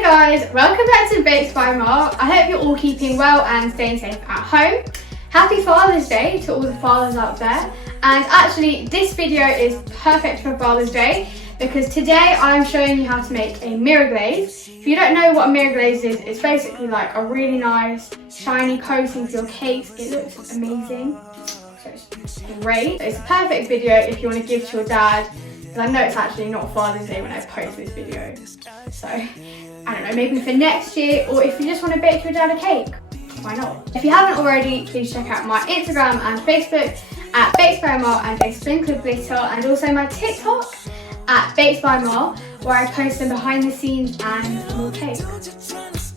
Hey guys, welcome back to Baked by Amal. I hope you're all keeping well and staying safe at home. Happy Father's Day to all the fathers out there. And actually this video is perfect for Father's Day because today I'm showing you how to make a mirror glaze. If you don't know what a mirror glaze is, it's basically like a really nice shiny coating for your cakes. It looks amazing, so it's great. It's a perfect video if you want to give to your dad. Because I know it's actually not Father's Day when I post this video. So, I don't know, maybe for next year, or if you just want to bake your dad a cake, why not? If you haven't already, please check out my Instagram and Facebook at Baked by Amal and a sprinkle of glitter, and also my TikTok at Baked by Amal, where I post some behind the scenes and more cake.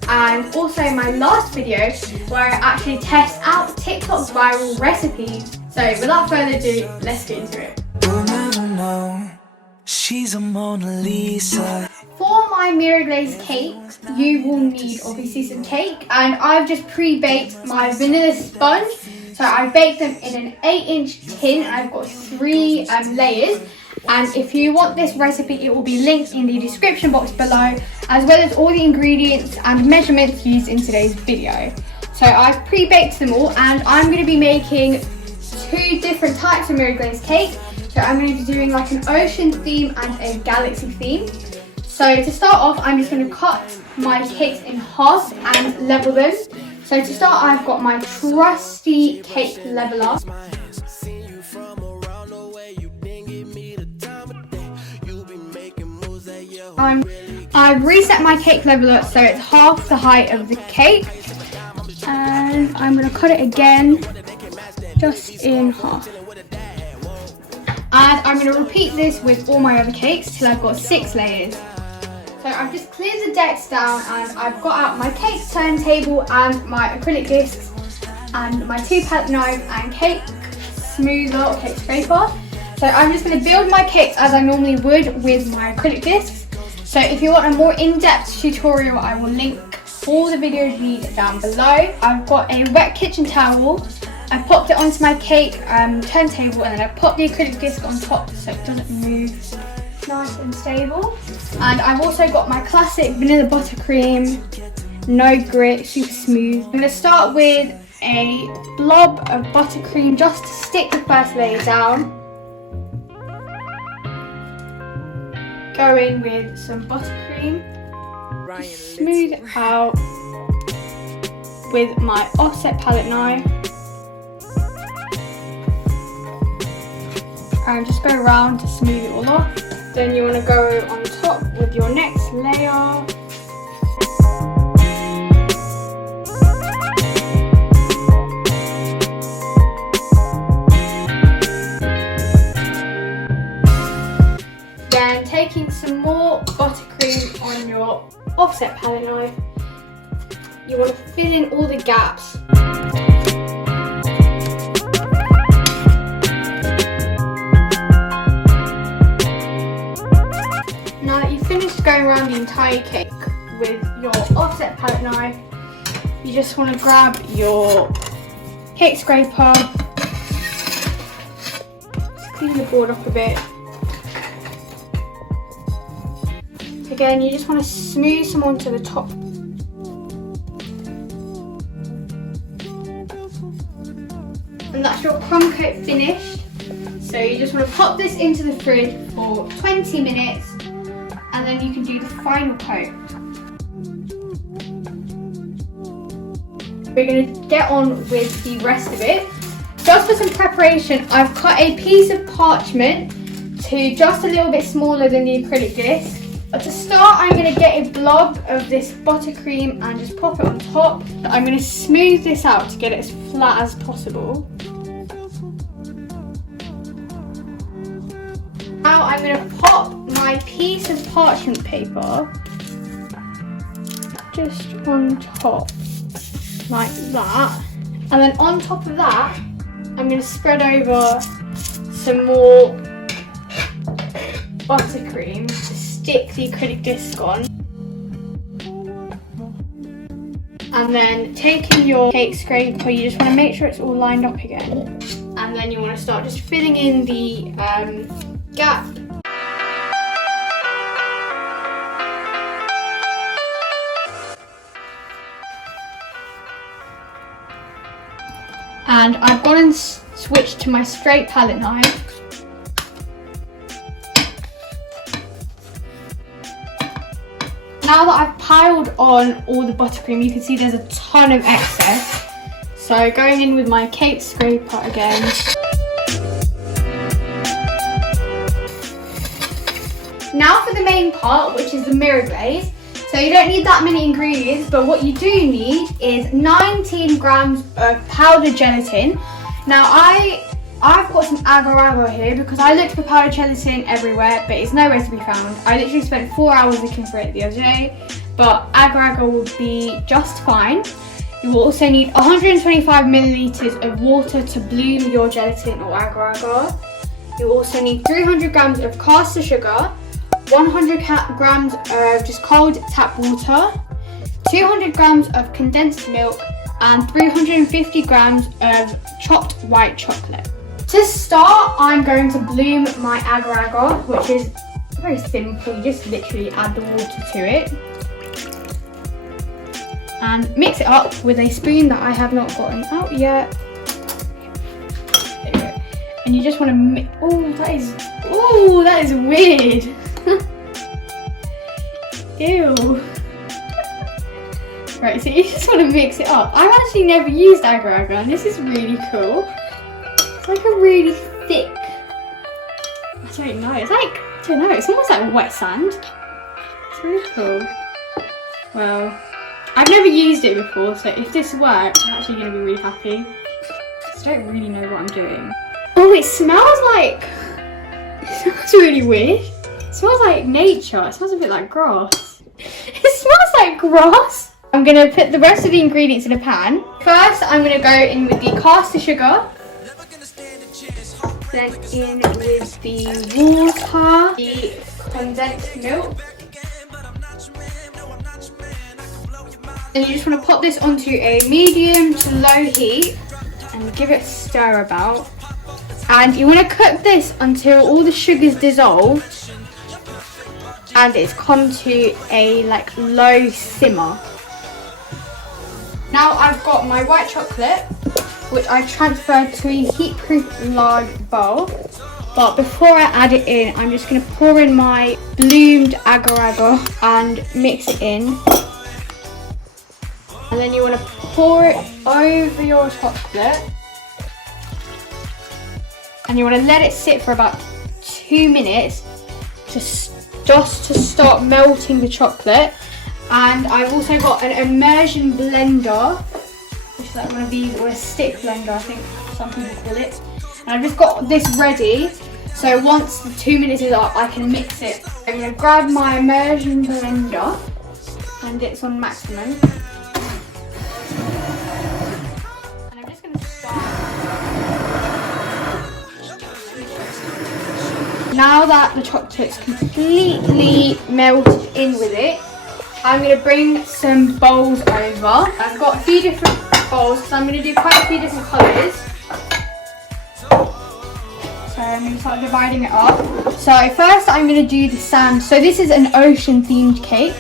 And also my last video where I actually test out TikTok viral recipes. So without further ado, let's get into it. She's a Mona Lisa. For my mirror glaze cake, you will need obviously some cake, and I've just pre-baked my vanilla sponge. So I baked them in an 8-inch tin, and I've got 3 layers. And if you want this recipe, it will be linked in the description box below, as well as all the ingredients and measurements used in today's video. So I've pre-baked them all, and I'm going to be making 2 different types of mirror glaze cake. So I'm going to be doing like an ocean theme and a galaxy theme. So to start off, I'm just going to cut my cakes in half and level them. So to start, I've got my trusty cake leveler. I've reset my cake leveler so it's half the height of the cake. And I'm going to cut it again, just in half. And I'm going to repeat this with all my other cakes till I've got 6 layers. So I've just cleared the decks down, and I've got out my cake turntable and my acrylic discs and my 2 palette knives and cake smoother or cake scraper. So I'm just going to build my cakes as I normally would with my acrylic discs. So if you want a more in-depth tutorial, I will link all the videos you need down below. I've got a wet kitchen towel. I popped it onto my cake turntable, and then I popped the acrylic disc on top so it doesn't move, nice and stable. And I've also got my classic vanilla buttercream, no grit, super smooth. I'm going to start with a blob of buttercream just to stick the first layer down. Going with some buttercream, just smooth it out with my offset palette knife. And just go around to smooth it all off. Then you want to go on top with your next layer. Then taking some more buttercream on your offset palette knife, you want to fill in all the gaps. Going around the entire cake with your offset palette knife, you just want to grab your cake scraper, just clean the board up a bit. Again, you just want to smooth some onto the top. And that's your crumb coat finished. So you just want to pop this into the fridge for 20 minutes. And then you can do the final coat. We're going to get on with the rest of it. Just for some preparation, I've cut a piece of parchment to just a little bit smaller than the acrylic disc. But to start, I'm going to get a blob of this buttercream and just pop it on top. I'm going to smooth this out to get it as flat as possible. Now I'm going to pop my piece of parchment paper just on top, like that. And then on top of that, I'm going to spread over some more buttercream to stick the acrylic disc on. And then taking your cake scraper, you just want to make sure it's all lined up again. And then you want to start just filling in the gap. And I've gone and switched to my straight palette knife. Now that I've piled on all the buttercream, you can see there's a ton of excess. So going in with my cake scraper again. Now for the main part, which is the mirror glaze. So you don't need that many ingredients, but what you do need is 19 grams of powdered gelatin. Now I've got some agar here because I looked for powdered gelatin everywhere, but it's nowhere to be found. I literally spent 4 hours looking for it the other day, but agar will be just fine. You will also need 125 milliliters of water to bloom your gelatin or agar. You will also need 300 grams of caster sugar, 100 grams of just cold tap water, 200 grams of condensed milk, and 350 grams of chopped white chocolate. To start, I'm going to bloom my agar, which is very simple. You just literally add the water to it and mix it up with a spoon that I have not gotten out yet. There we go. And you just want to mix. Oh, that is weird. Ew. Right, so you just want to mix it up. I've actually never used agar and this is really cool. It's like a really thick, I don't know, it's almost like wet sand. It's really cool. Well, I've never used it before, so if this works, I'm actually going to be really happy. I don't really know what I'm doing. Oh, it smells really weird. It smells like nature. It smells a bit like grass. It smells like grass. I'm going to put the rest of the ingredients in a pan. First, I'm going to go in with the caster sugar. Then in with the water, the condensed milk. Then you just want to pop this onto a medium to low heat and give it a stir about. And you want to cook this until all the sugar's dissolved and it's come to a low simmer. Now I've got my white chocolate, which I transferred to a heat-proof large bowl. But before I add it in, I'm just going to pour in my bloomed agar and mix it in. And then you want to pour it over your chocolate. And you want to let it sit for about 2 minutes just to start melting the chocolate. And I've also got an immersion blender, which is like one of these, or a stick blender, I think some people call it. And I've just got this ready, so once the 2 minutes is up, I can mix it. I'm going to grab my immersion blender, and it's on maximum. And I'm just going to start. Now that the chocolate's completely melted in with it, I'm going to bring some bowls over. I've got a few different bowls, so I'm going to do quite a few different colours. So I'm going to start dividing it up. So first I'm going to do the sand. So this is an ocean themed cake.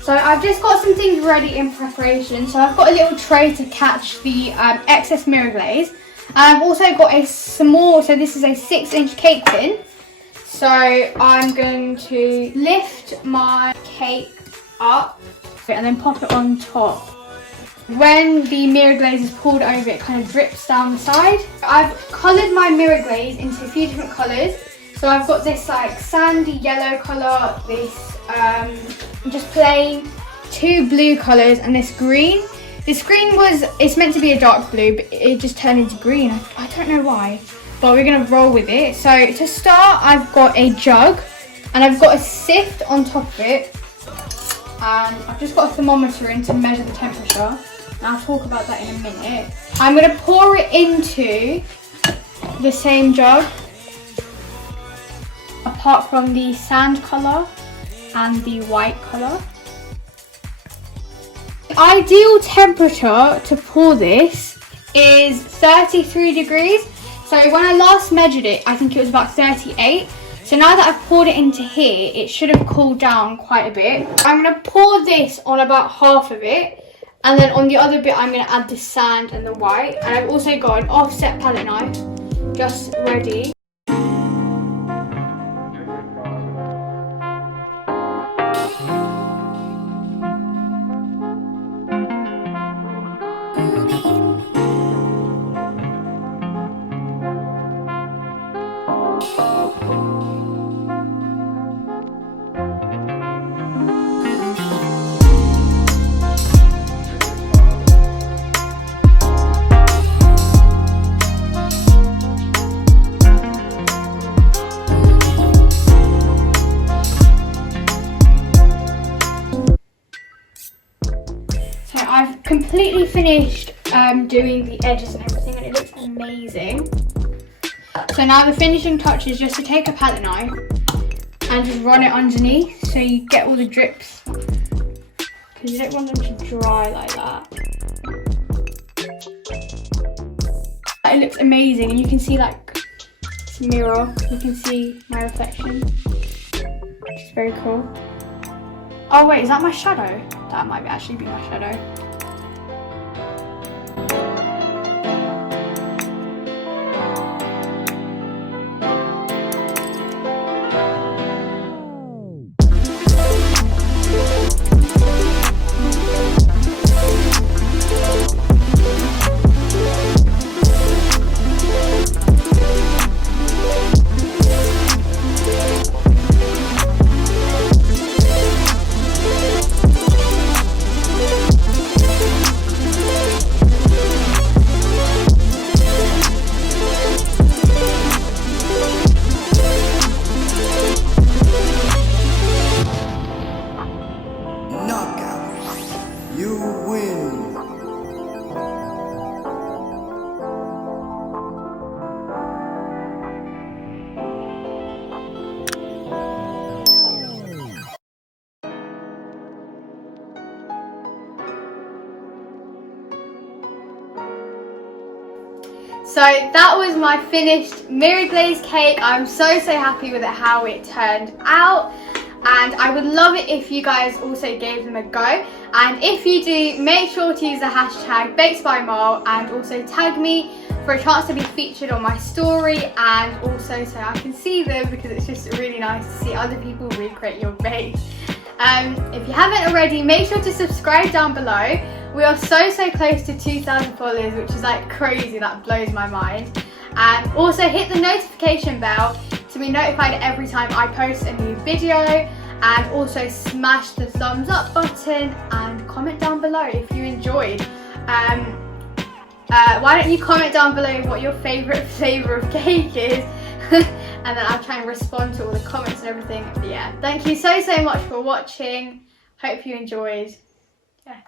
So I've just got some things ready in preparation. So I've got a little tray to catch the excess mirror glaze. I've also got a small, so this is a 6-inch cake tin. So I'm going to lift my cake up and then pop it on top. When the mirror glaze is poured over, it kind of drips down the side. I've coloured my mirror glaze into a few different colours. So I've got this sandy yellow colour, this just plain 2 blue colours, and this green. This green it's meant to be a dark blue, but it just turned into green. I don't know why, but we're gonna roll with it. So to start, I've got a jug and I've got a sift on top of it, and I've just got a thermometer in to measure the temperature, and I'll talk about that in a minute. I'm gonna pour it into the same jug, apart from the sand colour and the white colour. The ideal temperature to pour this is 33 degrees. So when I last measured it, I think it was about 38. So now that I've poured it into here, it should have cooled down quite a bit. I'm going to pour this on about half of it. And then on the other bit, I'm going to add the sand and the white. And I've also got an offset palette knife just ready. I've completely finished doing the edges and everything, and it looks amazing. So now the finishing touch is just to take a palette knife and just run it underneath so you get all the drips, because you don't want them to dry like that. It looks amazing, and you can see like this mirror, you can see my reflection, which is very cool. Oh wait, is that my shadow? That might actually be my shadow. So that was my finished mirror glaze cake. I'm so happy with it, how it turned out, and I would love it if you guys also gave them a go. And if you do, make sure to use the hashtag #BakesByAmal and also tag me for a chance to be featured on my story, and also so I can see them, because it's just really nice to see other people recreate your bakes. If you haven't already, make sure to subscribe down below. We are so close to 2,000 followers, which is like crazy. That blows my mind. And also hit the notification bell to be notified every time I post a new video, and also smash the thumbs up button and comment down below if you enjoyed. Why don't you comment down below what your favourite flavour of cake is, and then I'll try and respond to all the comments and everything. But yeah, thank you so much for watching. Hope you enjoyed. Yeah.